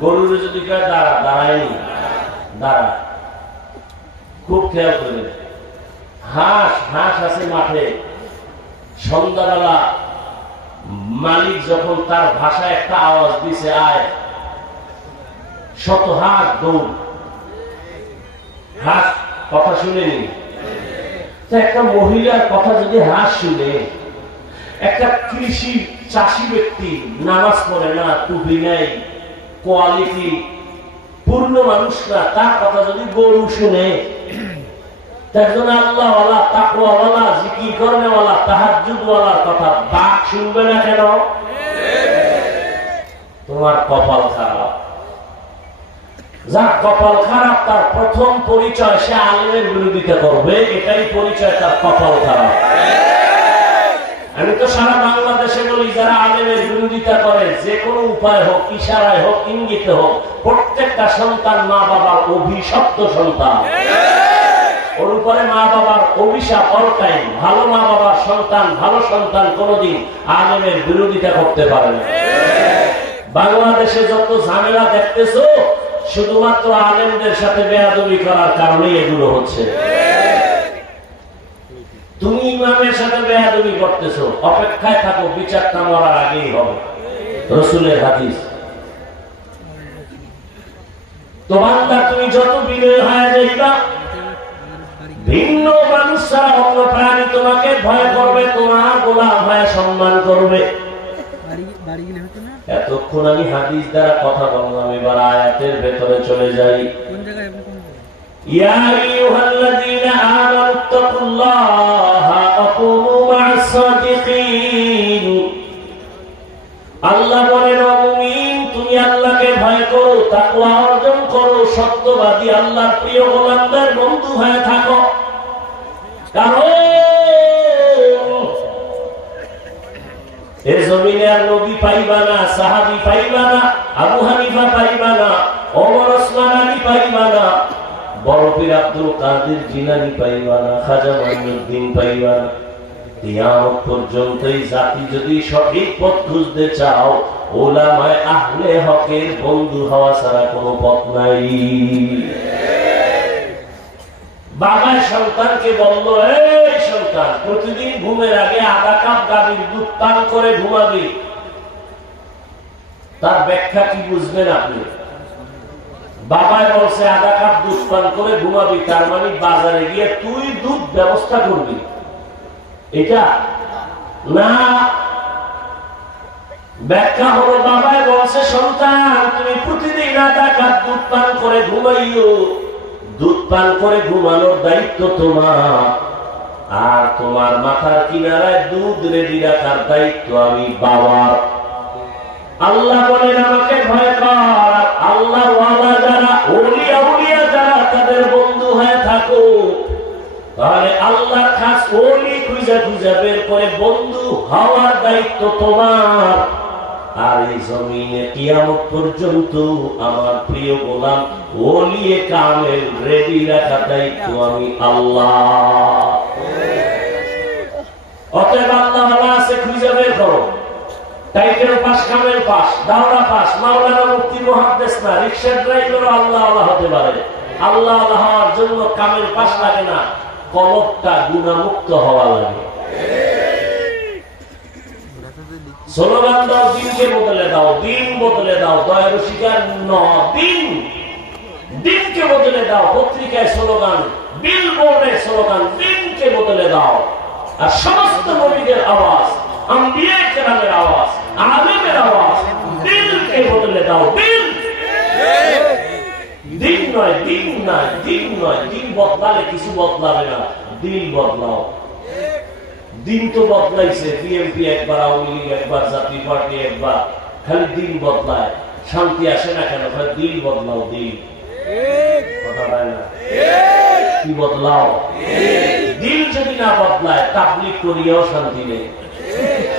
গরুর যদি কয় দাঁড়া, দাঁড়ায়নি, দাঁড়া। খুব খেয়াল করে। হাঁস হাঁস আছে মাঠে। সন্ধ্যাবেলা মালিক যখন তার ভাষায় একটা আওয়াজ দিছে, আয়। শত হাঁস দৌড়। হাঁস, কথা শুনেনি। একটা মহিলার কথা যদি হাঁস শুনে, একটা কৃষি চাষি ব্যক্তি নামাজ পড়ে না, টুপি নেই কোয়ালিটি, পূর্ণ মানুষ না তার কথা যদি গরু শুনে তোমার কপাল খারাপ। কপাল খারাপ, তার প্রথম পরিচয় সে বিরোধিতা করবে, এটাই পরিচয় তার কপাল খারাপ। আমি তো সারা বাংলাদেশে বলি, যারা আলেমের বিরোধিতা করে, যে কোনো উপায় হোক, ইশারায় হোক, ইঙ্গিতে হোক, প্রত্যেকটা সন্তান মা বাবার অভিশপ্ত সন্তান। ওর উপরে মা বাবার অভিশাপ অল টাইম ভালো মা বাবার সন্তান, ভালো সন্তান কোনোদিন আলেমের বিরোধিতা করতে পারে না। বাংলাদেশে যত ঝামেলা দেখতেছো, শুধুমাত্র আলেমদের সাথে বেয়াদবি করার কারণেই এগুলো হচ্ছে। তুমি ইমামের সাথে বেয়াদবি করতেছো, অপেক্ষায় থাকো, বিচারটা মরার আগেই হবে। রসুলের হাদিস। তো বান্দা, তুমি যত বিনয় হয়ে যাইবা, ভিন্ন মানুষ ছাড়া অন্য প্রাণী তোমাকে ভয় করবে, তোমার গোলাম হয়ে সম্মান করবে। গেলে এতক্ষণ আমি হাদিস দ্বারা কথা বললাম, এবার আয়াতের ভেতরে চলে যাই কোন জায়গায় আপনি কোন জায়গায় يا أيها الذين آمنوا اتقوا الله وكونوا مع الصادقين আল্লাহ বলেন মুমিন তুমি আল্লাহকে ভয় করো তাকওয়া অর্জন করো সত্যবাদী আল্লাহর প্রিয় গোলামদের বন্ধু হয়ে থাকো কারণ এ জমিনে আর নবী পাইবা না সাহাবি পাইবা না আবু হানিফা পাইবা না ওমর ওসমান আলী পাইবা না বরফির আব্দুল কাদের জিলানি পাইবা না, খাজা পাইবা না। কিয়ামত পর্যন্ত এই জাতি যদি সঠিক পথ খুঁজতে চাও, ওলামায় আহলে হকের বন্ধু হওয়া ছাড়া কোনো পথ নাই। সন্তানকে বলল, এই সন্তান, প্রতিদিন ঘুমের আগে আধা কাপ গাভীর দুধ পান করে ঘুমাবি। তার ব্যাখ্যা কি বুঝবেন আপনি? বাবায় বলছে, আধা কাপ দুধ পান করে ঘুমাবি, তার মানে বাজারে গিয়ে তুই দুধ ব্যবস্থা করবি। এটা না। ব্যাখ্যা হলো বাবায় বলছে, সন্তান, তুমি প্রতিদিন আধা কাপ দুধ পান করে ঘুমাইও। দুধ পান করে ঘুমানোর দায়িত্ব তোমার। আর তোমার মাথার কিনারায় দুধ রেডি রাখার দায়িত্ব আমি বাবার আল্লাহ বলেন, আমাকে ভয় কর আল্লাহ যারা ওলিয়া উলিয়া যারা, তাদের বন্ধু হয়ে থাকো তাহলে আল্লাহ খাস ওলি খুঁজে খুঁজে বের করে বন্ধু হওয়ার দায়িত্ব তোমার। আর এই জমিনে কিয়ামত পর্যন্ত আমার প্রিয় গোলাম ওলিয়ে কামেল রেডি রাখার দায়িত্ব আমি আল্লাহ। অতএব আল্লাহ আছে, খুঁজে বের করো। পাস পাস, দাওরা পাস, মাওলানা মুহাদ্দিস না ড্রাইভার আল্লাহ আল্লাহ হতে পারে। আল্লাহ আল্লাহ হওয়ার জন্য পাস লাগে না গুণামুক্ত হওয়া লাগে। দিনকে দাও পত্রিকায় স্লোগান বিল দাও। আর সমস্ত নবীদের আওয়াজ আওয়াজ আওয়াজ, দিলকে বদলে দাও, দিল। দিন নয় দিন নয় দিন নয়, দিন বদলালে কিছু বদলাবে না দিন বদলাও। দিন তো বদলাইছে বিএনপি একবার, আওয়ামী লীগ একবার জাতীয় পার্টি একবার, খালি দিন বদলায়। শান্তি আসে না কেন? দিন বদলাও দিন কি বদলাও? দিন যদি না বদলায় তাবলিক করিয়াও শান্তি নেই।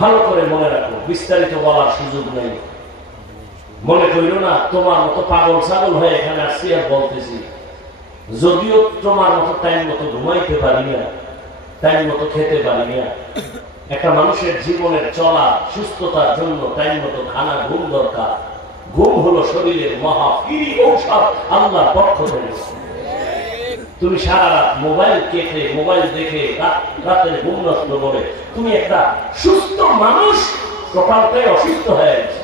ভালো করে মনে রাখো, বিস্তারিত বলার সুযোগ নেই। মনে করিল না, তোমার মতো পাগল ছাগল হয়ে এখানে আসছি আর বলতেছি। যদিও তোমার মতো টাইম মতো ঘুমাইতে পারি না টাইম মতো খেতে পারি না। একটা মানুষের জীবনের চলা, সুস্থতার জন্য টাইম মতো খানা ঘুম দরকার। ঘুম হলো শরীরের মহা ফিরি ঔষধ, আল্লাহর পক্ষ থেকে। তুমি সারা রাত মোবাইল কেটে, মোবাইল দেখে রাতের ঘুম করে তুমি একটা সুস্থ মানুষ কপালটাই অসুস্থ হয়ে গেছে।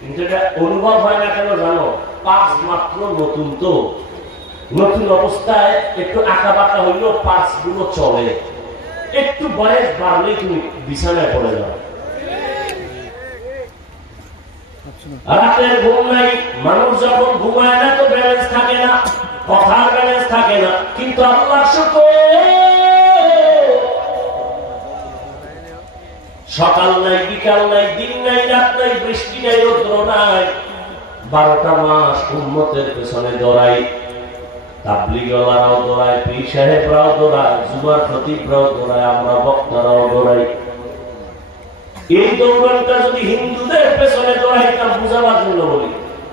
কিন্তু এটা অনুভব হয় না কেন জানো? পাঁচ মাত্র নতুন তো। নতুন অবস্থায় একটু আঁকা বাঁকা হইলেও পাঁচগুলো চলে। একটু বয়স বাড়লেই তুমি বিছানায় পড়ে যাও। রাতের ঘুম নাই, মানুষ যখন ঘুমায় না তো ব্যালেন্স থাকে না। কথার ব্যালেন্স থাকে না, কিন্তু আল্লাহ সকাল নাই, বিকাল নাই, দিন নাই, রাত নাই, বৃষ্টি নাই, রৌদ্র নাই। বারোটা মাস উন্মতের পেছনে দৌড়াই তাবলিগলারাও পীর সাহেবরাও দৌড়ায়, জুমার দৌড়ায়, আমরা বক্তারাও দৌড়াই। এই দৌড়ানটা যদি হিন্দুদের পেছনে দৌড়াইতাম বুঝাবার জন্য বলি।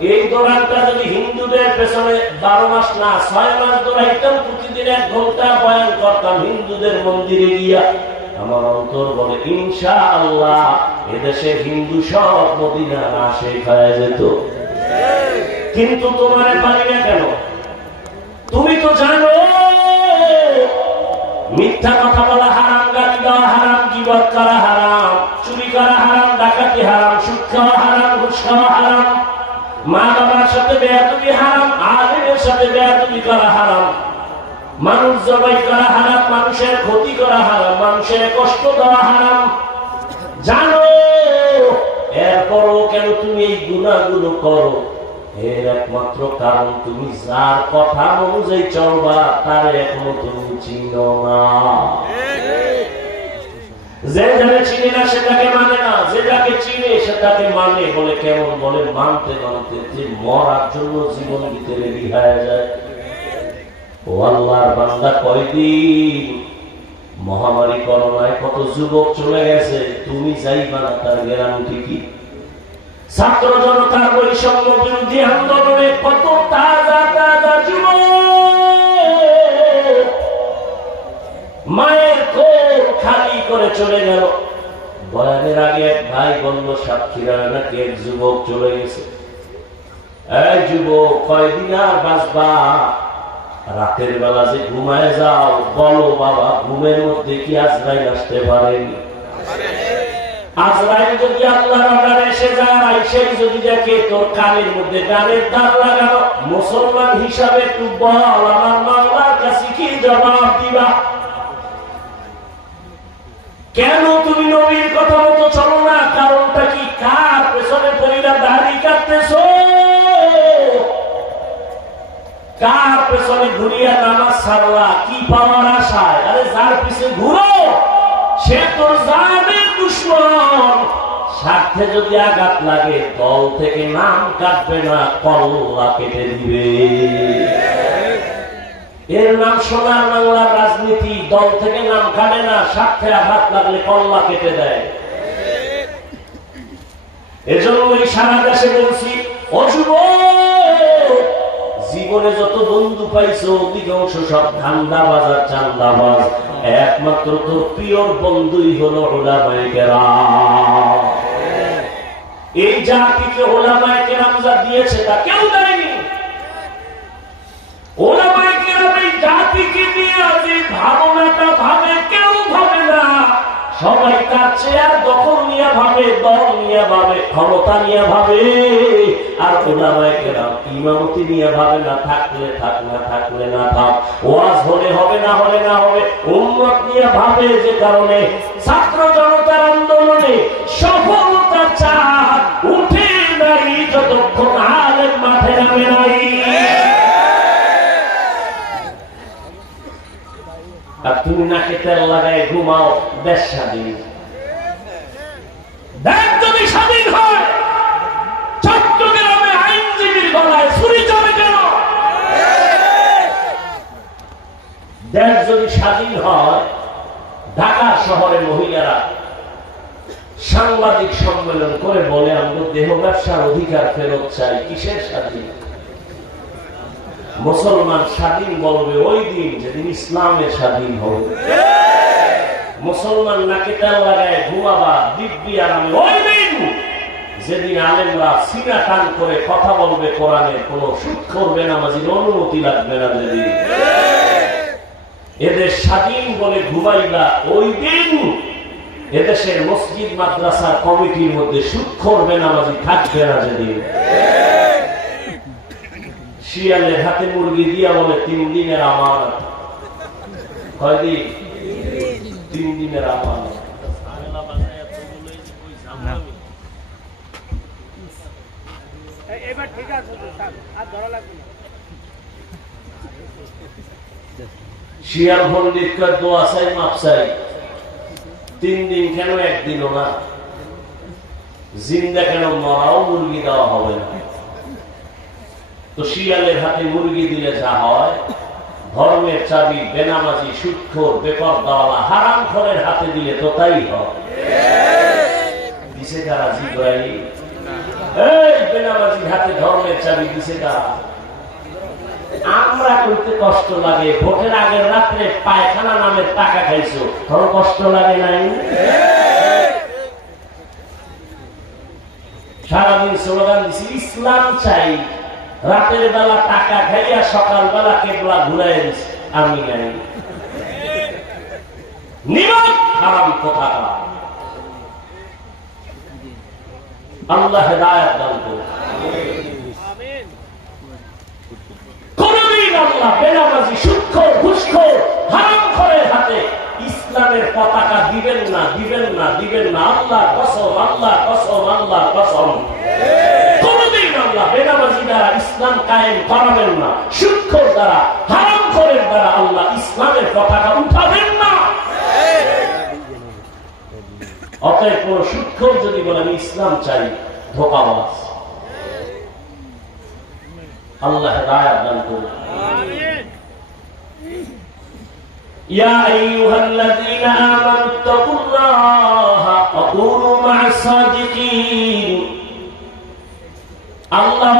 এই দৌড়ানটা যদি হিন্দুদের পেছনে বারো মাস না, ছয় মাস দৌড়াইতাম, প্রতিদিন এক ঘণ্টা বয়ান করতাম, হিন্দুদের মন্দিরে গিয়া। আমার অন্তর বলে ইনশা আল্লাহ এদেশে হিন্দু সব মদিনা না সে খায় যেত। কিন্তু তোমার পারি না কেন? তুমি তো জানো, মিথ্যা কথা বলা হারাম, গালি দেওয়া হারাম জীবত করা হারাম, চুরি করা হারাম, ডাকাতি হারাম, সুদ খাওয়া হারাম, ঘুষ খাওয়া হারাম মা বাবার সাথে বেয়াদুবি হারাম, আলিমের সাথে বেয়াদুবি করা হারাম। মানুষ জবাই করা হারাম, মানুষের ক্ষতি করা হারাম, মানুষের কষ্ট দেওয়া হারাম। জানো, এরপরও কেন তুমি এই গুণাগুলো করো? এর একমাত্র কারণ তুমি যার কথা অনুযায়ী চলবা, তার এখনও তুমি চিনো না। চিনে না সেটাকে মানে না। চিনে সেটাকে মানে। বলে কেমন? বলে মানতে মানতে। যে মরার জন্য জীবন যায়। ও আল্লাহর বান্দা, কয়দিন? মহামারী, করোনায় কত যুবক চলে গেছে। তুমি যাইবা না, তার গ্যারান্টি কি? ছাত্র জনতার বৈষম্য আন্দোলনে কত তাজা তাজা যুবক। মায়ের খালি করে চলে গেল। বয়ানের আগে এক ভাই বলল, সাক্ষীরা নাকি এক যুবক চলে গেছে? এই যুবক, কয়দিন আর বাঁচবা? রাতের বেলা যে ঘুমায় যাও, বলো বাবা, ঘুমের মধ্যে কি আজরাইল আসতে পারেনি আজরাইল যদি আল্লাহর অর্ডারে এসে যায় সেই যদি দেখে তোর কানের মধ্যে গানের দাগ লাগানো, মুসলমান হিসাবে একটু বল, আমার মামলার কাছে কি জবাব দিবা? কেন তুমি নবীর কথা মতো চলো না? কারণটা কি? কার পেছনে পরিবার দাড়ি কাটতেছো? কার পেছনে ঘুরিয়া নামাজ ছাড়লা? কি পাওয়ার আশায়? আরে যার পিছে ঘুরো, সে তোর জানের দুশ্মন। স্বার্থে যদি আঘাত লাগে, দল থেকে নাম কাটবে না, কল্লা কেটে দিবে। এর নাম সোনার বাংলার রাজনীতি, দল থেকে নাম কাটে না, স্বার্থে আঘাত লাগলে কল্লা কেটে দেয়। এজন্যই সারা দেশে বলছি অযুব জীবনে যত বন্ধু পাইছো, অধিকাংশ সব ধান্দা বাজার, চান্দা বাজ। একমাত্র তো প্রিয় বন্ধুই হলো ওলামায়ে কেরাম এই জাতিকে ওলামায়ে কেরাম যা দিয়েছে তা কেউ দেয়নি। ওলামায়ে জাতিকে নিয়ে যে ভাবনাটা ভাবে, কেউ ভাবে না। সবাই তার চেয়ার দখল নিয়ে ভাবে, দল নিয়ে ভাবে, ক্ষমতা নিয়ে ভাবে। আর ওলামায়ে কেরাম ইমামতি নিয়ে ভাবে না, থাকলে থাক না থাকলে না থাক ওয়াজ হলে হবে না হলে না হবে। উম্মত নিয়ে ভাবে যে কারণে ছাত্র জনতার আন্দোলনে সফলতা চাঁদ উঠে নাকে তেল লাগায় ঘুমাও, দেশ স্বাধীন। যদি স্বাধীন হয়, চট্টগ্রামে আইনজীবীর গলায় ছুরি চলে কেন? দেশ যদি স্বাধীন হয়, ঢাকা শহরে মহিলারা সাংবাদিক সম্মেলন করে বলে আমরা দেহ ব্যবসার অধিকার ফেরত চাই, কিসের স্বাধীন? মুসলমান স্বাধীন বলবে, ওই দিন যেদিন ইসলামের স্বাধীন হবে। মুসলমান নাকি তেল লাগায় ঘুমাবা, দিব্যি আরামে ওই দিন যেদিন আলেমরা সিনা টান করে কথা বলবে কোরআনে, কোন সুদ করবে না মাঝির অনুমতি লাগবে না যেদিন। এদের স্বাধীন বলে ঘুমাইবা, ওই দিন এদেশের মসজিদ, মাদ্রাসা, কমিটির মধ্যে সুদ করবে না মাঝি থাকবে না যেদিন। শিয়ালের হাতে মুরগি দিয়া বলে তিন দিনের আমার কয়দিন তিন দিনের আমার এবার ঠিক আছে আর ধরা লাগবে না। শিয়াল পন্ডিত কয় দোয়া চাই মাপ চাই। তিন দিন কেন একদিনও না? জিন্দা কেন মরাও মুরগি দেওয়া হবে না। তো শিয়ালের হাতে মুরগি দিলে যা হয়, ধর্মের চাবি, বেনামাজি সুক্ষর বেপর দেওয়ালা হারাম খরের হাতে দিলে তো তাই হয়। দিছে জিব্রাইল? এই বেনামাজির হাতে ধর্মের চাবি দিছে আমরা করতে কষ্ট লাগে, ভোটের আগের রাত্রে পায়খানা নামের টাকা খাইছো তোর কষ্ট লাগে নাই? সারাদিন স্লোগান দিছি, ইসলাম চাই। রাতের বেলা টাকা খাইয়া সকাল বেলা কেবলা ঘুরাই দিছি, আমি নাই। নিরব কথা আল্লাহ হেদায়াত দান করুন। আল্লাহ ইসলামের পতাকা দিবেন না দিবেন না দিবেন না। আল্লাহ কসম আল্লাহ কসম আল্লাহ কসম। কোনদিন আল্লাহ বেনামাজি ইসলাম কায়েম করাবেন না সূক্ষ্ম দ্বারা হারাম খরের দ্বারা আল্লাহ ইসলামের পতাকা উঠাবেন না অতএব কোন সূক্ষ্ম যদি বলে আমি ইসলাম চাই ধোকাবাজ আল্লাহ হেদায়াত দান করুন يا أيها الذين آمنوا اتقوا الله وكونوا مع الصادقين আল্লাহ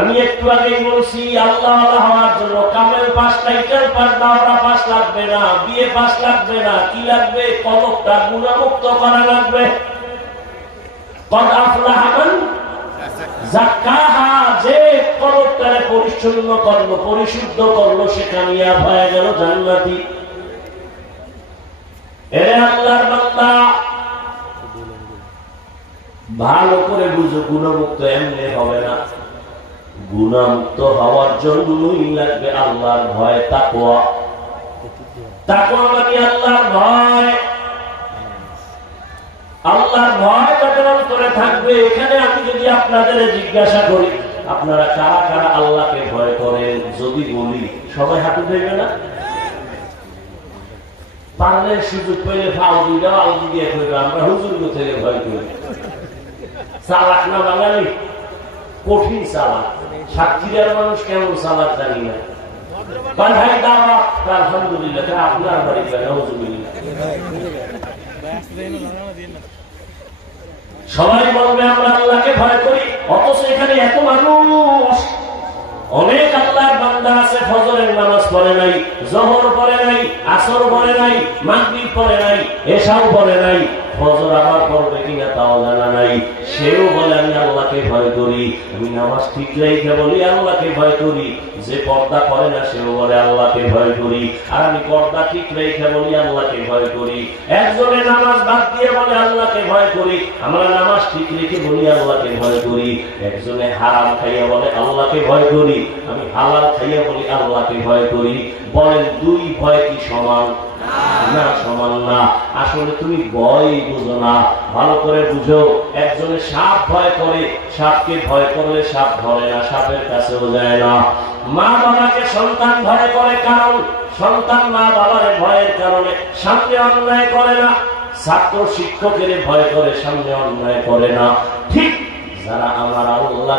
আমি একটু আগেই বলছি, আল্লাহ হওয়ার জন্য কামের দাওরা পাশ লাগবে না, বিয়ে পাশ লাগবে না, কি লাগবে কলকটা গুণামুক্ত করা লাগবে। যে কলকটারে পরিচ্ছন্ন করল, পরিশুদ্ধ করল সে কামিয়াব হয়ে গেল জান্নাতি। ভালো করে বুঝো, গুণমুক্ত এমনি হবে না। গুণামুক্ত হওয়ার জন্যই লাগবে আল্লাহর ভয়, তাকওয়া। তাকওয়া মানে আল্লাহর ভয়। আল্লাহর ভয় অন্তরে থাকবে, এখানে আমি যদি আপনাদের জিজ্ঞাসা করি, আপনারা কারা কারা আল্লাহকে ভয় করেন? যদি বলি, সবাই হাঁটু দেবে না? পারলে সুযোগ পেলে ফাউ দুইটা আলদি দিয়ে আমরা হুজুর থেকে ভয় করি। চালাক না বাঙালি? কঠিন চালাক সাক্ষীদের মানুষ কেমন চালাক জানি না। বাড়ি সবাই বলবে, আমরা আল্লাহকে ভয় করি, অথচ এখানে এত মানুষ। অনেক আল্লাহর আছে, ফজরের নামাজ পড়ে নাই, জহর পড়ে নাই, আসর পড়ে নাই, মাগরিব পড়ে নাই, এশাও পড়ে নাই। ফজর আবার পড়বে কিনা তাও জানা নাই। সেও বলে, আমি আল্লাহকে ভয় করি, আমি নামাজ ঠিক রেখে বলি, আল্লাহকে ভয় করি। যে পর্দা করে না, সেও বলে, আল্লাহকে ভয় করি। আর আমি পর্দা ঠিক রেখে বলি, আল্লাহকে ভয় করি। একজনে নামাজ বাদ দিয়ে বলে, আল্লাহকে ভয় করি। আমরা নামাজ ঠিক রেখে বলি, আল্লাহকে ভয় করি। একজনে হারাম খাইয়া বলে, আল্লাহকে ভয় করি। আমি হালাল খাইয়া বলি, আল্লাহকে ভয় করি। বলেন, দুই ভয় কি সমান? আসলে তুমি ভয় বুঝো না। ভালো করে বুঝো, একজনে সাপ ভয় করে, সাপকে ভয় করলে সাপ ধরে না, সাপের যায় না। মা বাবাকে সন্তান করে কারণ, সন্তান মা বাবার ভয়ের কারণে সামনে অন্যায় করে না। ছাত্র শিক্ষকের ভয় করে সামনে অন্যায় করে না। ঠিক যারা আমার আল্লাহ